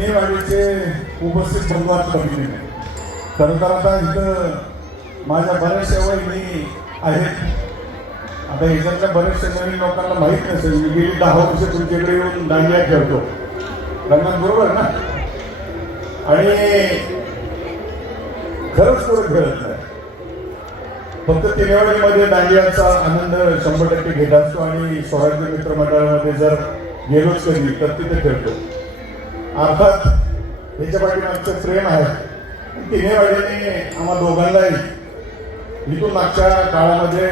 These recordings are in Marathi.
उपस्थित बंधुवात बघितले खरं तर आता इथं माझ्या बऱ्याचशा वहिनी आहेत. आता याच्यातल्या बऱ्याचशा नवीन लोकांना माहीत नसेल मी गेली दहा वर्ष तुमच्याकडे येऊन दांडिया खेळतो. लग्नात बरोबर ना? आणि खरंच पुढे खेळत नाही फक्त तिनेवाडीमध्ये दांडियाचा आनंद शंभर टक्के घेत असतो आणि स्वराज्य मित्र मंडळामध्ये जर गेलोच कधी तर तिथे खेळतो. अर्थात त्याच्या पाठीमागचं प्रेम आहे. तिनेवाडीने आम्हा दोघांनाही इथून मागच्या काळामध्ये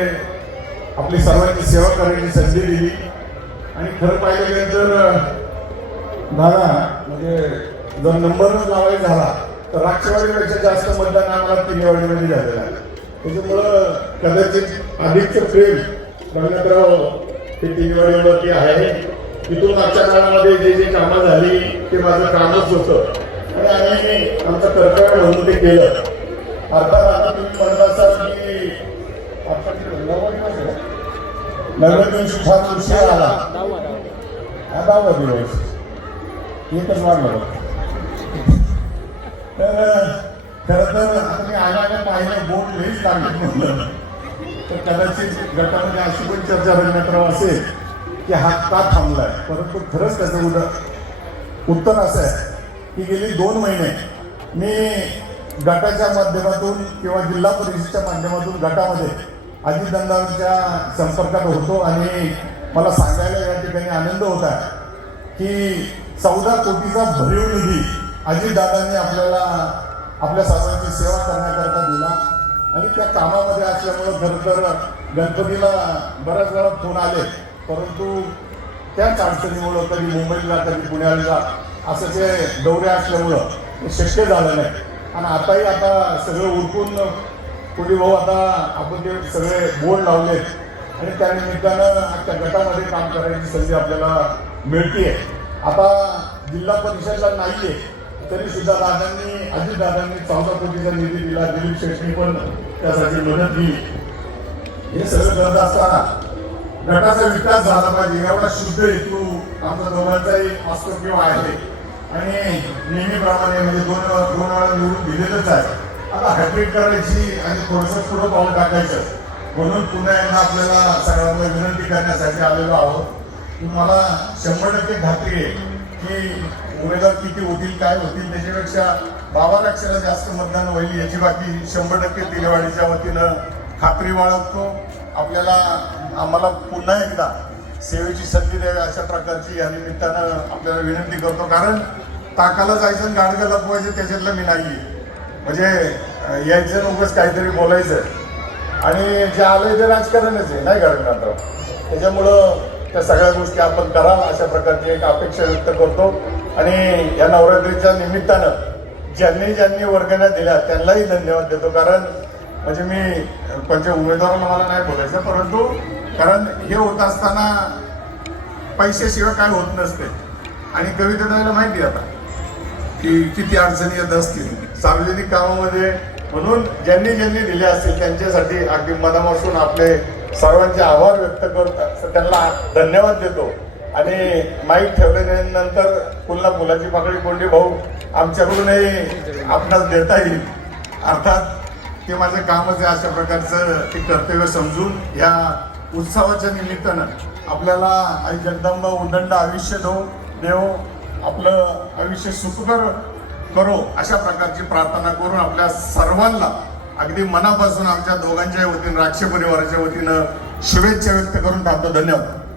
आपली सर्वांची सेवा करण्याची संधी दिली. आणि खरं पाहिलं गेलं तर दादा म्हणजे जर नंबरच लावायचा झाला तर राक्षवाडीपेक्षा जास्त मतदान आम्हाला तिनेवाडीमध्ये झालेलं आहे. त्याच्यामुळं कदाचित अधिकचं प्रेम रंगतराव हे तिनेवाडीवरती आहे. तिथून मागच्या काळामध्ये जे जे कामं झाली ते माझं कामच होतं. आणि आम्ही आमचं कर्तव्य म्हणून ते केलं. अर्थात आता तुम्ही म्हणत असाल की नव्या दिवशी फार उशीर आला. हा दहावा दिवस. एकच वाढलं तर खरं तर मी आल्याने पाहिलं बोट लईच लागलं म्हणलं तर कदाचित गटामध्ये अशी पण चर्चा रंगतराव असेल. की हा का थांबलाय? परंतु खरंच त्याचं उद उत्तर असं आहे की गेली दोन महिने मी गटाच्या माध्यमातून किंवा जिल्हा परिषदेच्या माध्यमातून गटामध्ये अजितदादांच्या संपर्कात होतो आणि मला सांगायला या ठिकाणी आनंद होत आहे की चौदा कोटीचा भरीव निधी अजितदादांनी आपल्याला आपल्या सर्वांची सेवा करण्याकरता दिला. आणि त्या कामामध्ये असल्यामुळं खरं तर गणपतीला बऱ्याच वेळा फोन आले. परंतु त्याच अडचणीमुळं कधी मुंबईला कधी पुण्याला जा असं ते दौरे असल्यामुळं ते शक्य झालं नाही. आणि आताही आता सगळं उरकून पुढे भाऊ आता आपण ते सगळे बोर्ड लावलेत आणि त्या निमित्तानं त्या गटामध्ये काम करायची संधी आपल्याला मिळते आता जिल्हा परिषदला नाही आहे तरी सुद्धा दादांनी अजितदादांनी चौदा कोटीचा निधी दिला दिलीप शेट्टी पण त्यासाठी मदत दिली. हे सगळं करत असताना गटाचा विकास झाला पाहिजे एवढा शुद्ध हेतू आमचा दोघांचाही वास्तव्य आहे. आणि नेहमीप्रमाणे म्हणजे दोन दोन वेळा निवडून दिलेलंच आहे. आता हायब्रिड करायची आणि थोडंसं पुढं पाऊल टाकायचं. म्हणून पुन्हा एकदा आपल्याला सगळ्यांना विनंती करण्यासाठी आलेलो आहोत. की मला शंभर टक्के खात्री आहे की उमेदवार किती होतील काय होतील त्याच्यापेक्षा बाबा लाक्षाला जास्त मतदान होईल याची बाकी शंभर टक्के तिलेवाडीच्या वतीनं खात्री बाळगतो. आपल्याला आम्हाला पुन्हा एकदा सेवेची संधी द्यावी अशा प्रकारची या निमित्तानं आपल्याला विनंती करतो. कारण ताकाला जायचं आणि गाडगं लपवायचं त्याच्यातलं मी नाही म्हणजे यायचं नकोच काहीतरी बोलायचं. आणि जे आलंय ते राजकारणच आहे नाही गाडगं त्याच्यामुळं त्या सगळ्या गोष्टी आपण कराल अशा प्रकारची एक अपेक्षा व्यक्त करतो. आणि या नवरात्रीच्या निमित्तानं ज्यांनी ज्यांनी वर्गण्या दिल्या त्यांनाही धन्यवाद देतो. कारण म्हणजे मी कोणत्या उमेदवाराला मला नाही बोलायचं परंतु कारण हे होत असताना पैशाशिवाय काय होत नसते. आणि कविता द्यायला माहिती आहे आता की किती अडचणी येत असतील. सार्वजनिक कामामध्ये म्हणून ज्यांनी ज्यांनी दिले असतील त्यांच्यासाठी अगदी मनापासून आपले सर्वांचे आभार व्यक्त करतात त्यांना धन्यवाद देतो. आणि माईक ठेवल्यानंतर पुन्हा मुलाची पाकळी कोंडी भाऊ आमच्याकडूनही आपणास देता येईल. अर्थात ते माझं कामच आहे अशा प्रकारचं ते कर्तव्य समजून या उत्सवाच्या निमित्तानं आपल्याला आई जगदंबा उदंड आयुष्य देऊ देव आपलं आयुष्य सुखकर करो अशा प्रकारची प्रार्थना करून आपल्या सर्वांना अगदी मनापासून आमच्या दोघांच्या वतीनं राक्षी परिवाराच्या वतीनं शुभेच्छा व्यक्त करून टाकतो धन्यवाद.